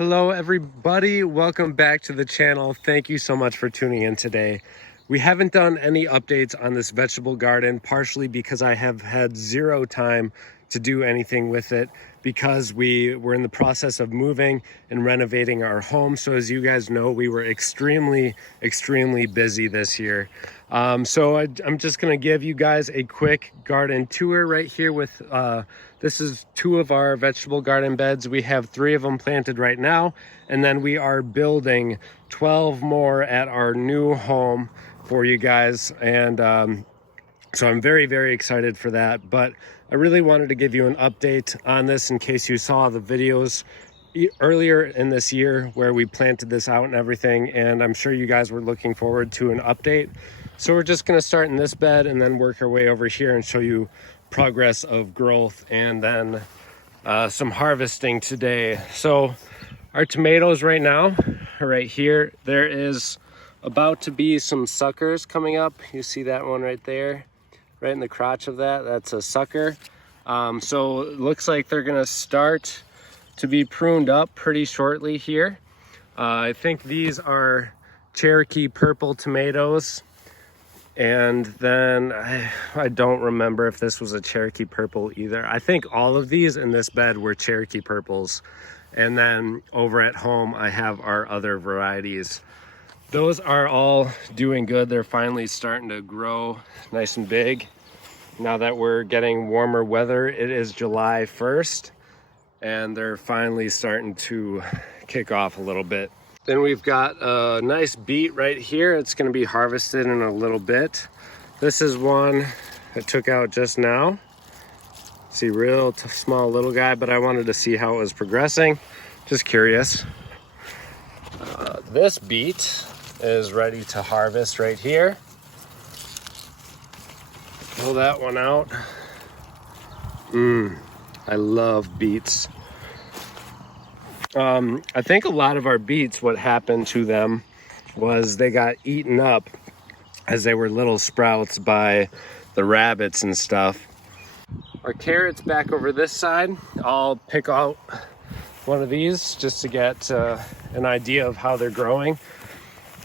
Hello everybody, welcome back to the channel. Thank you so much for tuning in today. We haven't done any updates on this vegetable garden, partially because I have had zero time to do anything with it because we were in the process of moving and renovating our home. So as you guys know, we were extremely busy this year. I'm just gonna give you guys a quick garden tour right here with, this is 2 of our vegetable garden beds. We have 3 of them planted right now, and then we are building 12 more at our new home for you guys. And so I'm very excited for that, but I really wanted to give you an update on this in case you saw the videos earlier in this year where we planted this out and everything, and I'm sure you guys were looking forward to an update. So we're just going to start in this bed and then work our way over here and show you progress of growth and then some harvesting today. So our tomatoes right now are right here. There is about to be some suckers coming up. You see that one right there, right in the crotch of that. That's a sucker. So it looks like they're gonna start to be pruned up pretty shortly here. I think these are Cherokee purple tomatoes. And then I don't remember if this was a Cherokee purple either. I think all of these in this bed were Cherokee purples. And then over at home, I have our other varieties. Those are all doing good. They're finally starting to grow nice and big. Now that we're getting warmer weather, it is July 1st, and they're finally starting to kick off a little bit. Then we've got a nice beet right here. It's gonna be harvested in a little bit. This is one I took out just now. See, real small little guy, but I wanted to see how it was progressing. Just curious. This beet is ready to harvest right here. Pull that one out. I love beets. I think a lot of our beets, what happened to them was they got eaten up as they were little sprouts by the rabbits and stuff. Our carrots back over this side, I'll pick out one of these just to get an idea of how they're growing.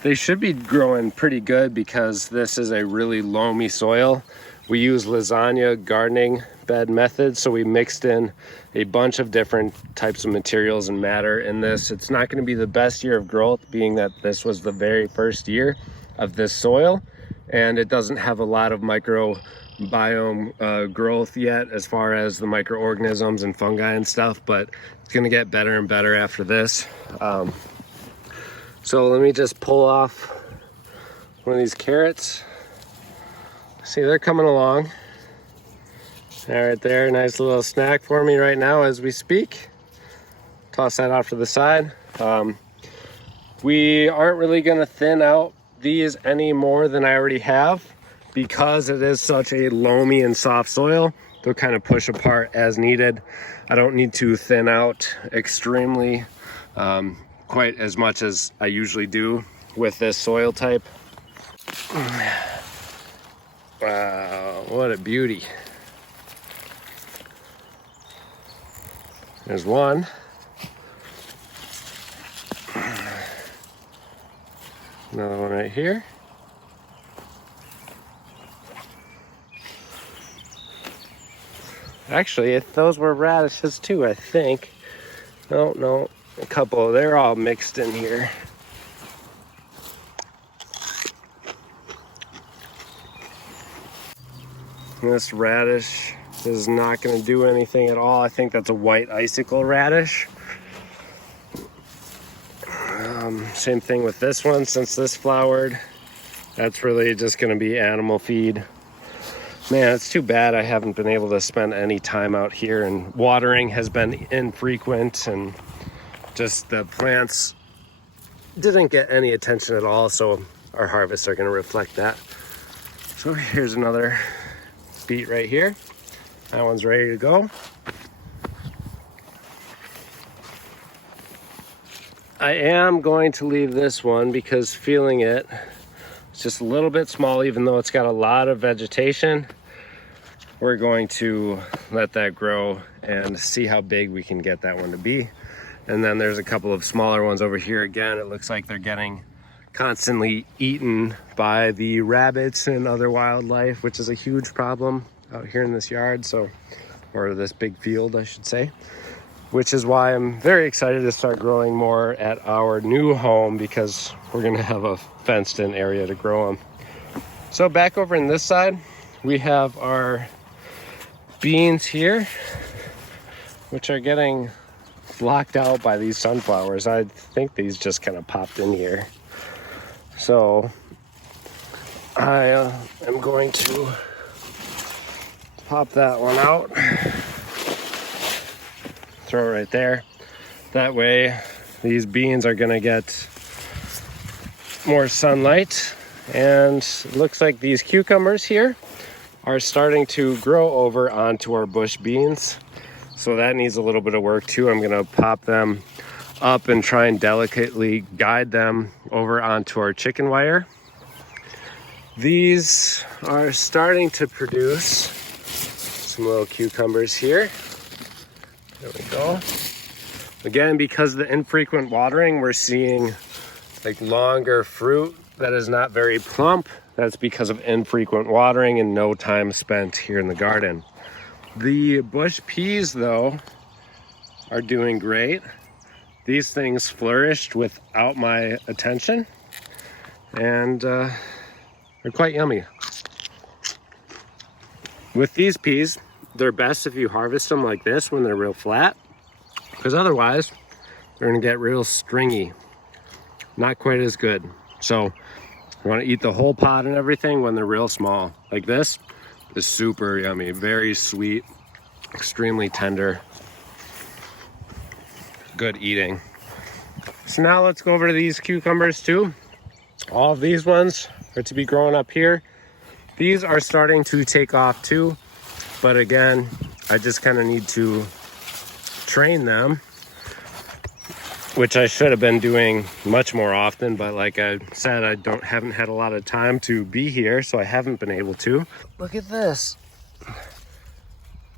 They should be growing pretty good because this is a really loamy soil. We use lasagna gardening bed method, so we mixed in a bunch of different types of materials and matter in this. It's not going to be the best year of growth, being that this was the very first year of this soil, and it doesn't have a lot of microbiome growth yet as far as the microorganisms and fungi and stuff, but it's going to get better and better after this. So let me just pull off one of these carrots. See, they're coming along. Right there, nice little snack for me right now as we speak. Toss that off to the side. We aren't really gonna thin out these any more than I already have because it is such a loamy and soft soil. They'll kind of push apart as needed. I don't need to thin out extremely quite as much as I usually do with this soil type. Wow, what a beauty. There's one. Another one right here. Actually, those were radishes too, I think. No, a couple. They're all mixed in here. This radish is not going to do anything at all. I think that's a white icicle radish. Same thing with this one. Since this flowered, that's really just going to be animal feed. Man, it's too bad I haven't been able to spend any time out here, and watering has been infrequent, and just the plants didn't get any attention at all, so our harvests are going to reflect that. So here's another beet right here. That one's ready to go. I am going to leave this one because feeling it, it's just a little bit small, even though it's got a lot of vegetation. We're going to let that grow and see how big we can get that one to be. And then there's a couple of smaller ones over here. Again, it looks like they're getting constantly eaten by the rabbits and other wildlife, which is a huge problem out here in this yard, or this big field, I should say. Which is why I'm very excited to start growing more at our new home, because we're gonna have a fenced in area to grow them. So back over in this side, we have our beans here, which are getting blocked out by these sunflowers. I think these just kind of popped in here. So I am going to pop that one out. Throw it right there. That way these beans are gonna get more sunlight. And it looks like these cucumbers here are starting to grow over onto our bush beans. So that needs a little bit of work too. I'm gonna pop them up and try and delicately guide them over onto our chicken wire. These are starting to produce some little cucumbers here. There we go. Again, because of the infrequent watering, we're seeing like longer fruit that is not very plump. That's because of infrequent watering and no time spent here in the garden. The bush peas, though, are doing great. These things flourished without my attention, and they're quite yummy. With these peas, they're best if you harvest them like this when they're real flat, because otherwise they're gonna get real stringy. Not quite as good. So you wanna eat the whole pod and everything when they're real small. Like this is super yummy, very sweet, extremely tender, good eating. So now let's go over to these cucumbers too. All of these ones are to be growing up here. These are starting to take off too, but again, I just kind of need to train them, which I should have been doing much more often, but like I said, I haven't had a lot of time to be here, so I haven't been able to. Look at this.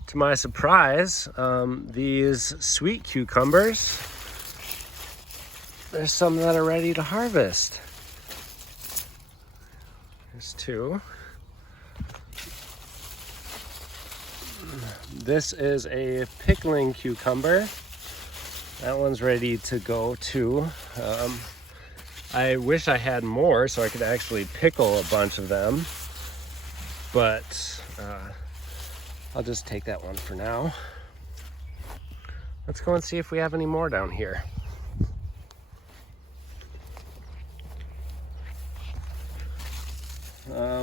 To my surprise, these sweet cucumbers, there's some that are ready to harvest. There's two. This is a pickling cucumber. That one's ready to go too. I wish I had more so I could actually pickle a bunch of them, but I'll just take that one for now. Let's go and see if we have any more down here.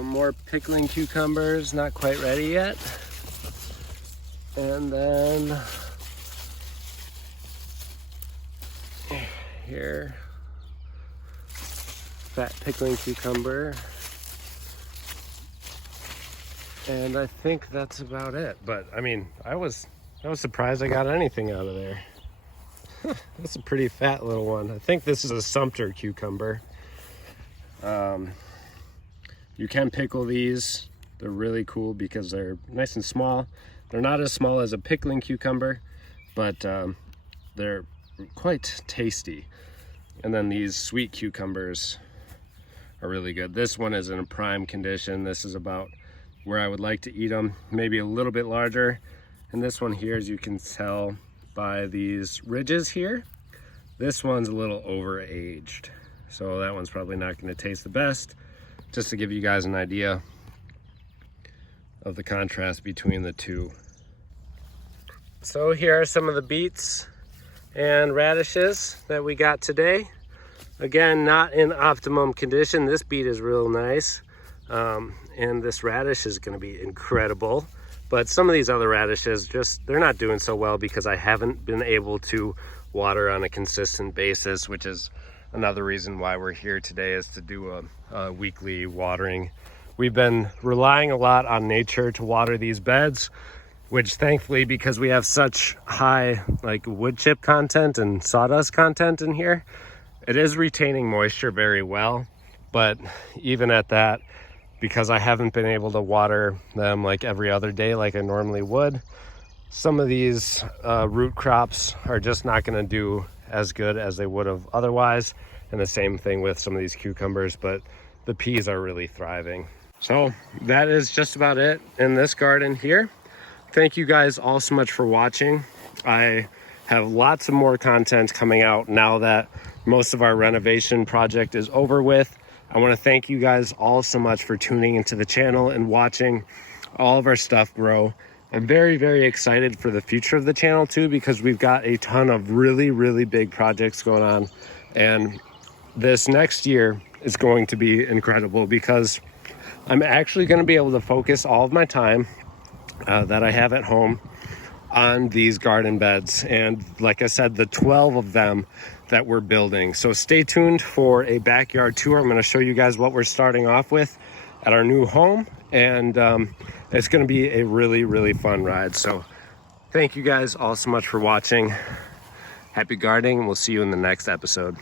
More pickling cucumbers, not quite ready yet. And then here, fat pickling cucumber. And I think that's about it. But I mean, I was surprised I got anything out of there. That's a pretty fat little one. I think this is a Sumter cucumber. You can pickle these. They're really cool because they're nice and small. They're not as small as a pickling cucumber, but they're quite tasty. And then these sweet cucumbers are really good. This one is in a prime condition. This is about where I would like to eat them, maybe a little bit larger. And this one here, as you can tell by these ridges here, this one's a little overaged. So that one's probably not gonna taste the best, just to give you guys an idea of the contrast between the two. So here are some of the beets and radishes that we got today. Again, not in optimum condition. This beet is real nice. And this radish is gonna be incredible. But some of these other radishes, they're not doing so well because I haven't been able to water on a consistent basis, which is another reason why we're here today, is to do a weekly watering. We've been relying a lot on nature to water these beds, which thankfully, because we have such high like wood chip content and sawdust content in here, it is retaining moisture very well. But even at that, because I haven't been able to water them like every other day like I normally would, some of these root crops are just not going to do as good as they would have otherwise. And the same thing with some of these cucumbers, but the peas are really thriving. So that is just about it in this garden here. Thank you guys all so much for watching. I have lots of more content coming out now that most of our renovation project is over with. I want to thank you guys all so much for tuning into the channel and watching all of our stuff grow. I'm very, very excited for the future of the channel too, because we've got a ton of really, really big projects going on. And this next year is going to be incredible because I'm actually going to be able to focus all of my time that I have at home on these garden beds. And like I said, the 12 of them that we're building. So stay tuned for a backyard tour. I'm going to show you guys what we're starting off with at our new home. And it's going to be a really, really fun ride. So thank you guys all so much for watching. Happy gardening. We'll see you in the next episode.